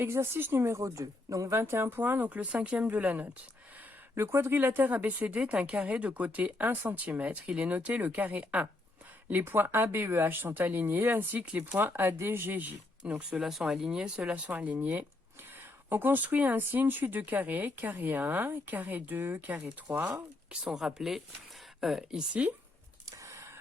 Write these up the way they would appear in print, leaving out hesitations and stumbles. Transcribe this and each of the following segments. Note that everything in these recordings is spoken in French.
Exercice numéro 2, donc 21 points, donc le 5e de la note. Le quadrilatère ABCD est un carré de côté 1 cm. Il est noté le carré 1. Les points A, B, E, H sont alignés, ainsi que les points A, D, G, J. Donc ceux-là sont alignés, ceux-là sont alignés. On construit ainsi une suite de carrés, carré 1, carré 2, carré 3, qui sont rappelés ici.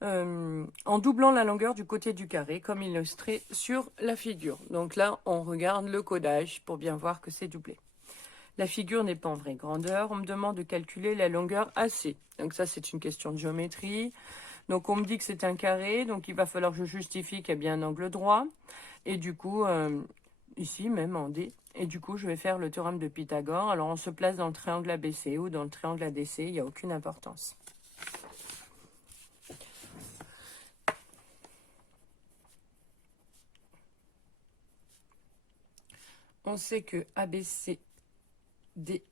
En doublant la longueur du côté du carré, comme illustré sur la figure. Donc là, on regarde le codage pour bien voir que c'est doublé. La figure n'est pas en vraie grandeur. On me demande de calculer la longueur AC. Donc ça, c'est une question de géométrie. Donc on me dit que c'est un carré, donc il va falloir que je justifie qu'il y a bien un angle droit. Et du coup, ici même en D. Et du coup, je vais faire le théorème de Pythagore. Alors on se place dans le triangle ABC ou dans le triangle ADC, il n'y a aucune importance. On sait que ABCD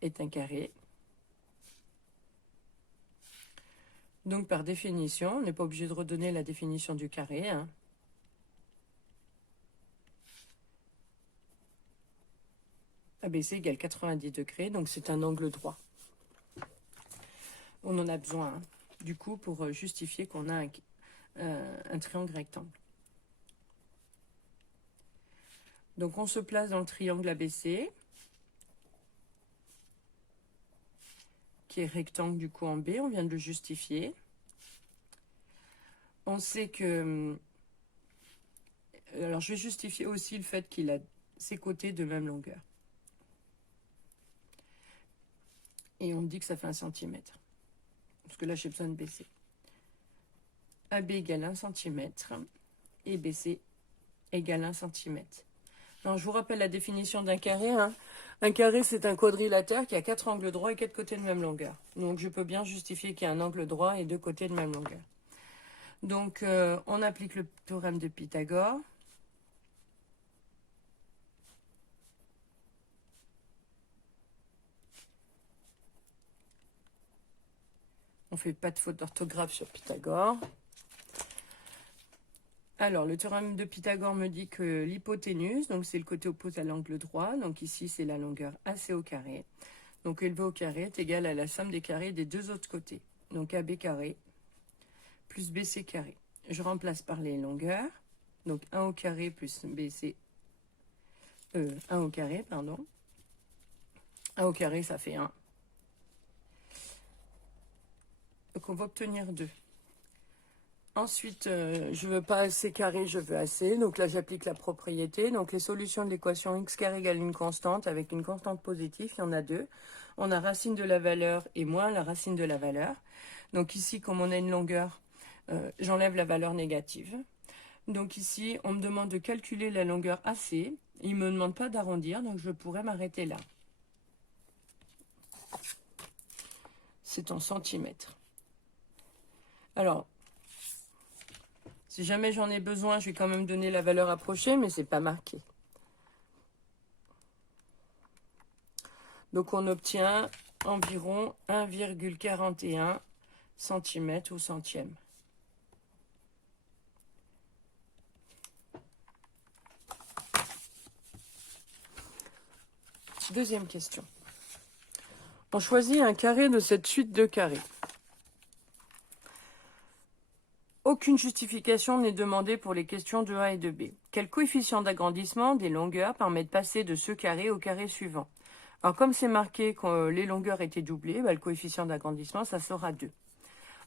est un carré. Donc par définition, on n'est pas obligé de redonner la définition du carré. ABC égale 90 degrés, donc c'est un angle droit. On en a besoin, du coup, pour justifier qu'on a un triangle rectangle. Donc on se place dans le triangle ABC, qui est rectangle du coup en B, on vient de le justifier. On sait que... Alors je vais justifier aussi le fait qu'il a ses côtés de même longueur. Et on me dit que ça fait 1 cm. Parce que là j'ai besoin de BC. AB égale 1 cm et BC égale 1 cm. Alors, je vous rappelle la définition d'un carré. Un carré, c'est un quadrilatère qui a 4 angles droits et 4 côtés de même longueur. Donc, je peux bien justifier qu'il y a un angle droit et 2 côtés de même longueur. Donc, on applique le théorème de Pythagore. On ne fait pas de faute d'orthographe sur Pythagore. Alors, le théorème de Pythagore me dit que l'hypoténuse, donc c'est le côté opposé à l'angle droit, donc ici c'est la longueur AC au carré. Donc LV au carré est égal à la somme des carrés des deux autres côtés. Donc AB carré plus BC carré. Je remplace par les longueurs. Donc 1 au carré plus BC. 1 au carré, pardon. 1 au carré, ça fait 1. Donc on va obtenir 2. Ensuite, je ne veux pas AC carré, je veux AC. Donc là, j'applique la propriété. Donc les solutions de l'équation x carré égale une constante avec une constante positive, il y en a 2. On a racine de la valeur et moins la racine de la valeur. Donc ici, comme on a une longueur, j'enlève la valeur négative. Donc ici, on me demande de calculer la longueur AC. Il ne me demande pas d'arrondir, donc je pourrais m'arrêter là. C'est en centimètres. Alors, si jamais j'en ai besoin, je vais quand même donner la valeur approchée, mais ce n'est pas marqué. Donc on obtient environ 1,41 cm au centième. Deuxième question. On choisit un carré de cette suite de carrés. Aucune justification n'est demandée pour les questions de A et de B. Quel coefficient d'agrandissement des longueurs permet de passer de ce carré au carré suivant? Alors comme c'est marqué que les longueurs étaient doublées, le coefficient d'agrandissement, ça sera 2.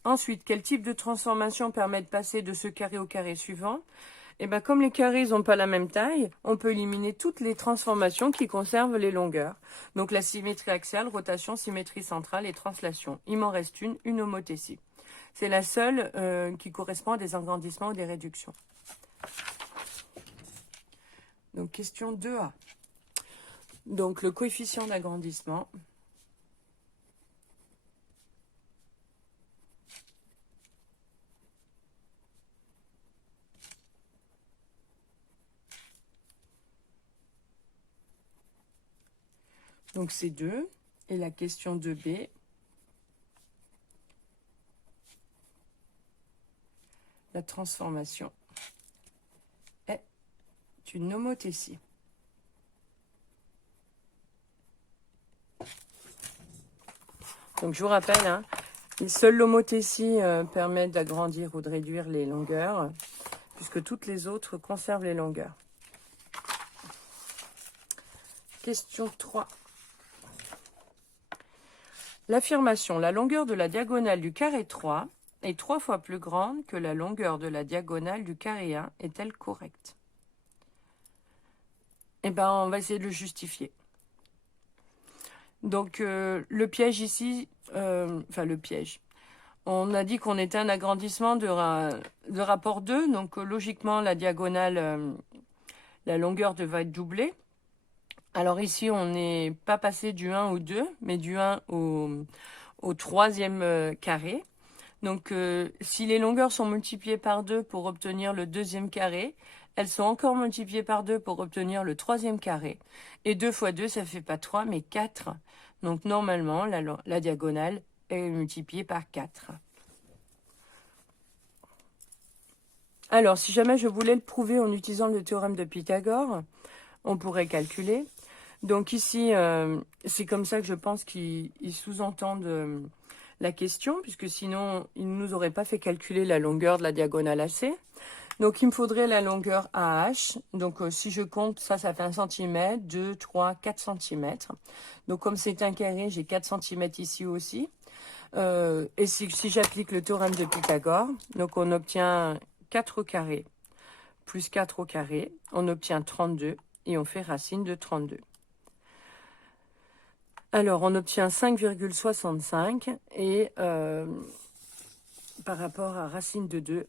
Ensuite, quel type de transformation permet de passer de ce carré au carré suivant? Comme les carrés n'ont pas la même taille, on peut éliminer toutes les transformations qui conservent les longueurs. Donc la symétrie axiale, rotation, symétrie centrale et translation. Il m'en reste une homothétie. C'est la seule qui correspond à des agrandissements ou des réductions. Donc question 2A. Donc le coefficient d'agrandissement. Donc c'est 2. Et la question 2B. La transformation est une homothétie. Donc je vous rappelle, hein, seule l'homothétie permet d'agrandir ou de réduire les longueurs, puisque toutes les autres conservent les longueurs. Question 3. L'affirmation, la longueur de la diagonale du carré 3 est 3 fois plus grande que la longueur de la diagonale du carré 1, est-elle correcte? Eh bien, on va essayer de le justifier. Donc, le piège ici, enfin le piège, on a dit qu'on était un agrandissement de rapport 2, donc logiquement, la diagonale, la longueur devrait être doublée. Alors ici, on n'est pas passé du 1 au 2, mais du 1 au troisième carré. Donc, si les longueurs sont multipliées par 2 pour obtenir le deuxième carré, elles sont encore multipliées par 2 pour obtenir le troisième carré. Et 2 fois 2, ça ne fait pas 3, mais 4. Donc, normalement, la diagonale est multipliée par 4. Alors, si jamais je voulais le prouver en utilisant le théorème de Pythagore, on pourrait calculer. Donc ici, c'est comme ça que je pense qu'ils sous-entendent la question, puisque sinon, ils ne nous auraient pas fait calculer la longueur de la diagonale AC. Donc, il me faudrait la longueur AH. Donc, si je compte, ça fait 1 cm, 2, 3, 4 cm. Donc, comme c'est un carré, j'ai 4 cm ici aussi. Et si j'applique le théorème de Pythagore, donc on obtient 4 au carré plus 4 au carré, on obtient 32 et on fait racine de 32. Alors, on obtient 5,65 et par rapport à racine de 2,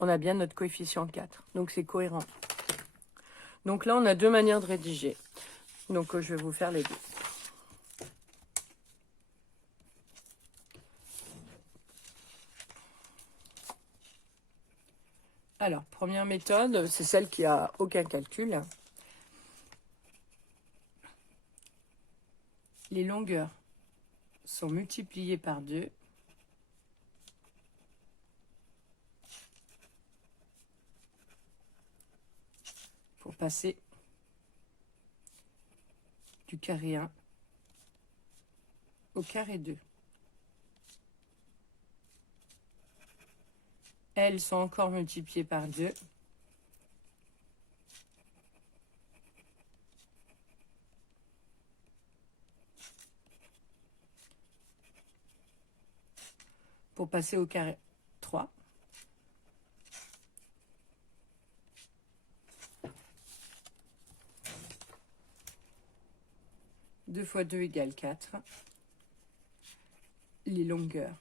on a bien notre coefficient 4. Donc, c'est cohérent. Donc là, on a deux manières de rédiger. Donc, je vais vous faire les deux. Alors, première méthode, c'est celle qui a aucun calcul. Les longueurs sont multipliées par 2. Pour passer du carré 1 au carré 2. Elles sont encore multipliées par 2. Pour passer au carré 3. Deux fois 2 égale 4. Les longueurs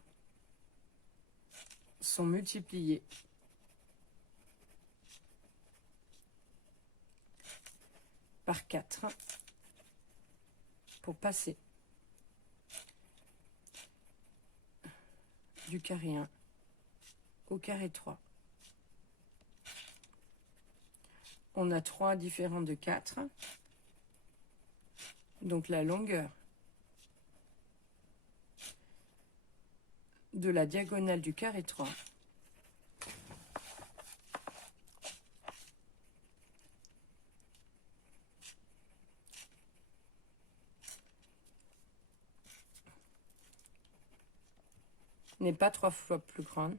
sont multipliées par 4 pour passer du carré 1 au carré 3. On a 3 différents de 4. Donc la longueur de la diagonale du carré 3 n'est pas 3 fois plus grande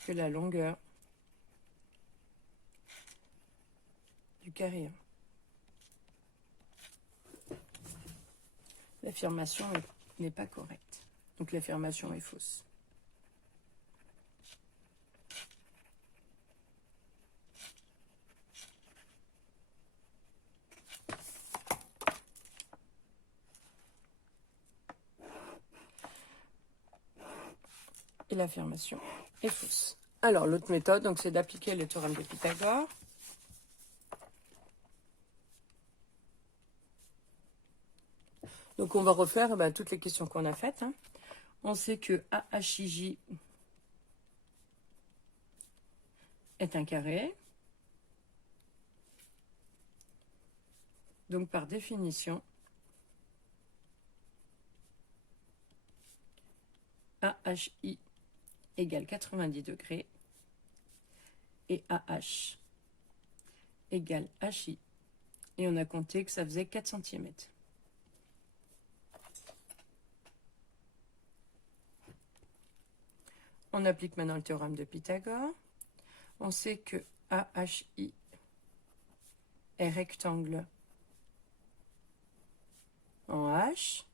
que la longueur du carré 1. L'affirmation n'est pas correcte. Donc l'affirmation est fausse. Et l'affirmation est fausse. Alors l'autre méthode, donc, c'est d'appliquer le théorème de Pythagore. Donc on va refaire toutes les questions qu'on a faites. Hein. On sait que AHIJ est un carré. Donc par définition, AHI égale 90 degrés et AH égale HI. Et on a compté que ça faisait 4 cm. On applique maintenant le théorème de Pythagore. On sait que AHI est rectangle en H.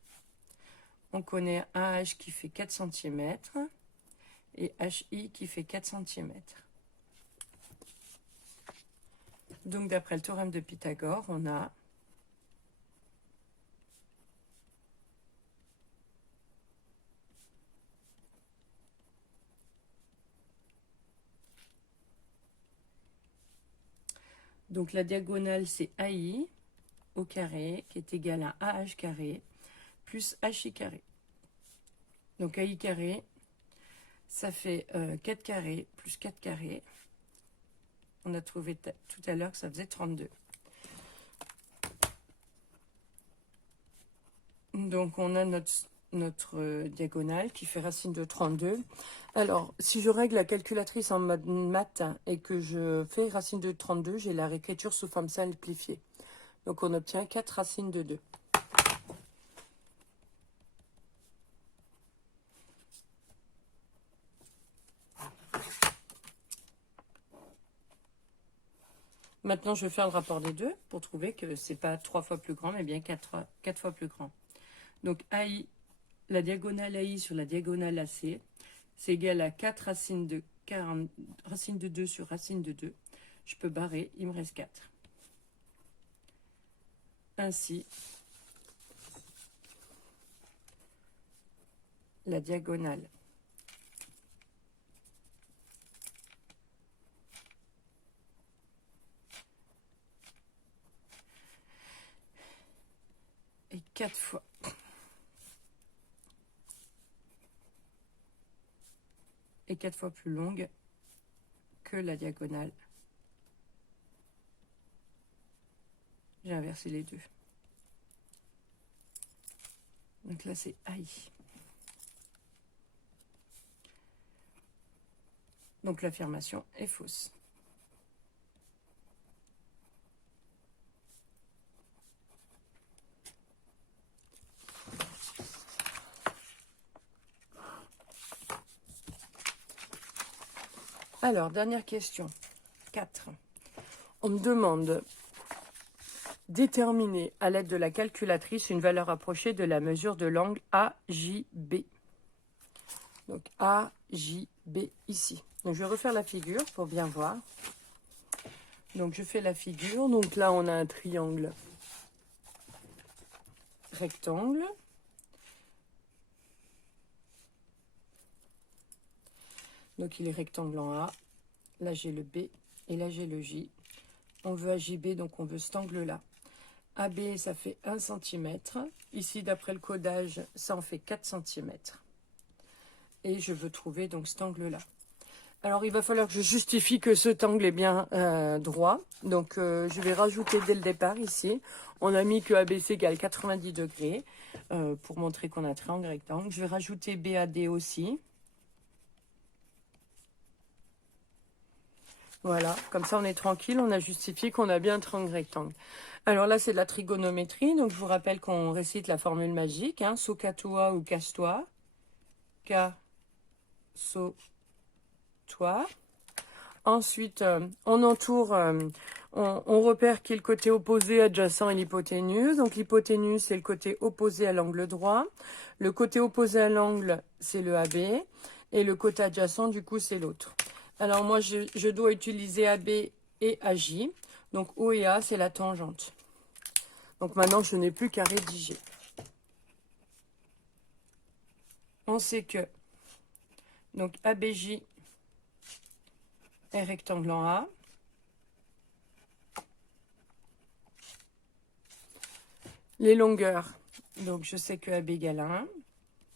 On connaît AH qui fait 4 cm et HI qui fait 4 cm. Donc d'après le théorème de Pythagore, on a donc la diagonale c'est AI au carré qui est égal à AH carré plus HI carré. Donc AI carré, ça fait 4 carrés plus 4 carrés. On a trouvé tout à l'heure que ça faisait 32. Donc on a notre diagonale qui fait racine de 32. Alors, si je règle la calculatrice en mode maths et que je fais racine de 32, j'ai la réécriture sous forme simplifiée. Donc on obtient 4 racines de 2. Maintenant, je vais faire le rapport des deux pour trouver que ce n'est pas 3 fois plus grand, mais bien 4 fois plus grand. Donc AI, la diagonale AI sur la diagonale AC, c'est égal à 4 racines de 2 sur racine de 2. Je peux barrer, il me reste 4. Ainsi, la diagonale est 4 fois plus longue que la diagonale. J'ai inversé les deux. Donc là, c'est AI. Donc l'affirmation est fausse. Alors, dernière question. 4. On me demande déterminer à l'aide de la calculatrice une valeur approchée de la mesure de l'angle AJB. Donc AJB ici. Donc je vais refaire la figure pour bien voir. Donc je fais la figure. Donc là on a un triangle rectangle. Donc il est rectangle en A. Là j'ai le B et là j'ai le J. On veut AJB, donc on veut cet angle-là. AB, ça fait 1 cm. Ici, d'après le codage, ça en fait 4 cm. Et je veux trouver donc cet angle-là. Alors, il va falloir que je justifie que cet angle est bien droit. Donc, je vais rajouter dès le départ ici. On a mis que ABC égale 90 degrés pour montrer qu'on a un triangle rectangle. Je vais rajouter BAD aussi. Voilà, comme ça on est tranquille, on a justifié qu'on a bien un triangle rectangle. Alors là c'est de la trigonométrie, donc je vous rappelle qu'on récite la formule magique, hein, Soka-toi ou casse-toi. Ka-so-toi. Ensuite, on entoure, on repère qui est le côté opposé adjacent et l'hypoténuse. Donc l'hypoténuse c'est le côté opposé à l'angle droit. Le côté opposé à l'angle c'est le AB. Et le côté adjacent du coup c'est l'autre. Alors moi, je dois utiliser AB et AJ. Donc O et A, c'est la tangente. Donc maintenant, je n'ai plus qu'à rédiger. On sait que donc ABJ est rectangle en A. Les longueurs, donc je sais que AB égale 1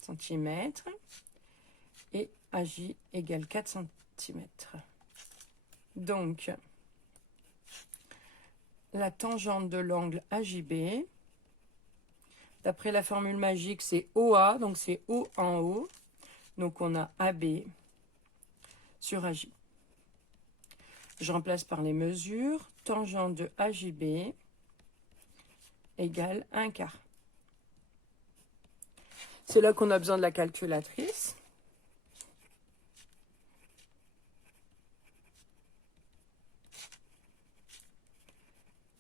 cm et AJ égale 4 cm. Donc, la tangente de l'angle AJB, d'après la formule magique, c'est OA, donc c'est O en haut. Donc, on a AB sur AJ. Je remplace par les mesures. Tangente de AJB égale 1/4. C'est là qu'on a besoin de la calculatrice.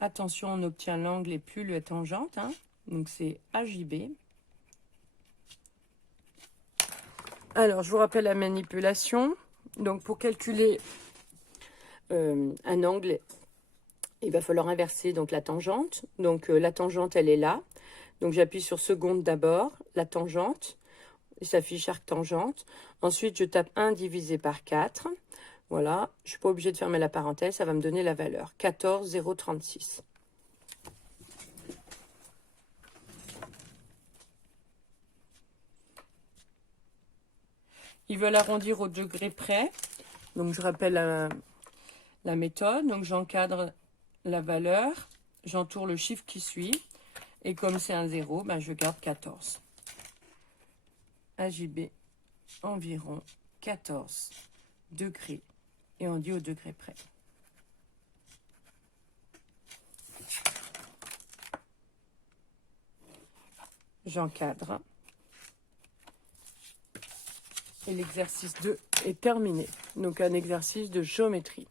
Attention, on obtient l'angle et plus la tangente. Hein. Donc c'est AJB. Alors, je vous rappelle la manipulation. Donc, pour calculer un angle, il va falloir inverser donc, la tangente. Donc, la tangente, elle est là. Donc, j'appuie sur seconde d'abord, la tangente. Il s'affiche arctangente. Ensuite, je tape 1 divisé par 4. Voilà. Je ne suis pas obligée de fermer la parenthèse. Ça va me donner la valeur. 14,036. Ils veulent arrondir au degré près. Donc, je rappelle la méthode. Donc, j'encadre la valeur. J'entoure le chiffre qui suit. Et comme c'est un 0, ben, je garde 14. AJB environ 14 degrés. Et on dit au degré près. J'encadre. Et l'exercice 2 est terminé. Donc un exercice de géométrie.